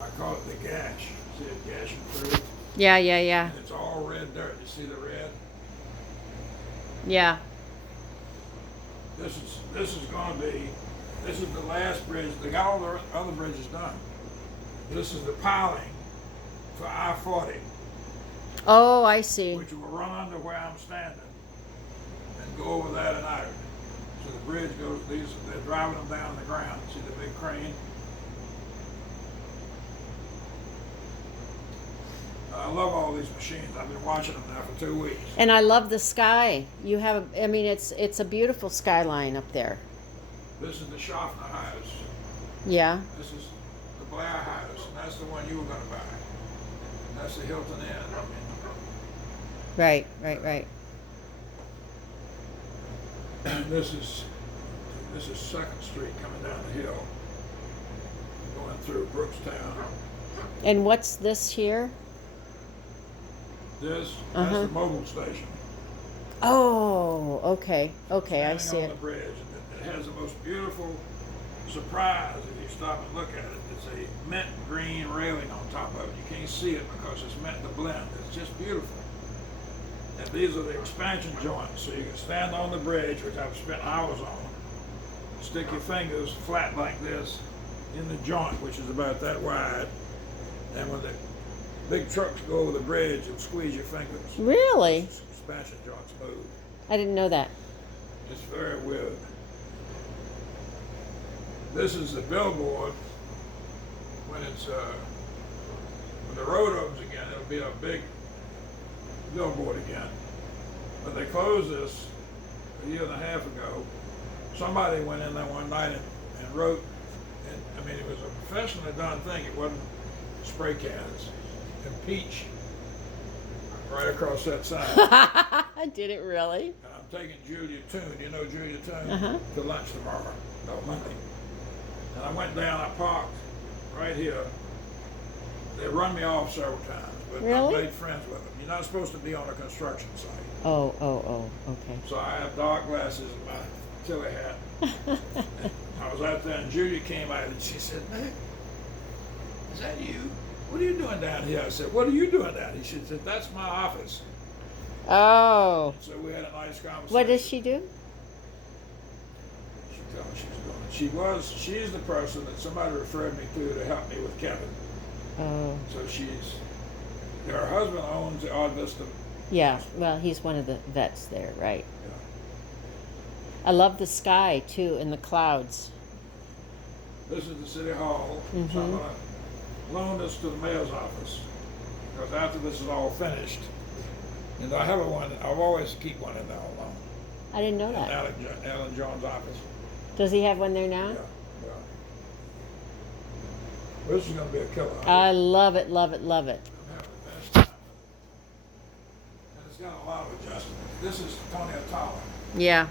I call it the gash. See it gashing through? Yeah, yeah, yeah. And it's all red dirt. You see the red? Yeah. This is going to be. This is the last bridge. They got all the other bridges done. This is the piling for I-40, Oh, I see. which will run under where I'm standing and go over that and out. So the bridge goes. They're driving them down the ground. See the big crane? I love all these machines. I've been watching them now for 2 weeks. And I love the sky. You have, I mean, it's a beautiful skyline up there. This is the Schaffner house. Yeah. This is the Blair house, and that's the one you were going to buy. That's the Hilton Inn. Right, right, right. This is 2nd Street coming down the hill, going through Brookstown. And what's this here? That's Uh-huh. the mobile station. Oh, okay. Okay, I see Standing on it. the bridge, and it has the most beautiful surprise if you stop and look at it. It's a mint green railing on top of it. You can't see it because it's meant to blend. It's just beautiful. And these are the expansion joints, so you can stand on the bridge, which I've spent hours on, stick your fingers flat like this in the joint, which is about that wide, and when the big trucks go over the bridge and squeeze your fingers. Really? Expansion joints move. I didn't know that. It's very weird. This is the billboard. When the road opens again, it'll be a big billboard again. But they closed this a year and a half ago. Somebody went in there one night and wrote, and I mean, it was a professionally done thing. It wasn't spray cans. And peach right across that sign. Did it really? And I'm taking Julia Toon, you know Julia Toon, Uh-huh. to lunch tomorrow, no Monday. And I went down, I parked right here. They run me off several times, but Really? I made friends with them. You're not supposed to be on a construction site. Oh, oh, oh, okay. So I have dark glasses and my Tilly hat. I was out there and Julia came out and she said, "Nick, is that you? What are you doing down here?" I said, "What are you doing down here?" She said, "That's my office." Oh. So we had a nice conversation. What does she do? She told me she's doing. She's the person that somebody referred me to help me with Kevin. Oh. So her husband owns the Odd Vista. Yeah, well, he's one of the vets there, right? Yeah. I love the sky, too, and the clouds. This is the city hall. Mhm. So I'm going to loan this to the mayor's office because after this is all finished, and I have one. I've always keep one in there all along. I didn't know In that. Alan Jones' office. Does he have one there now? Yeah, yeah. This is going to be a killer. I love it, love it, love it. I'm having the best time. And it's got a lot of adjustments. This is Tony Atala. Yeah.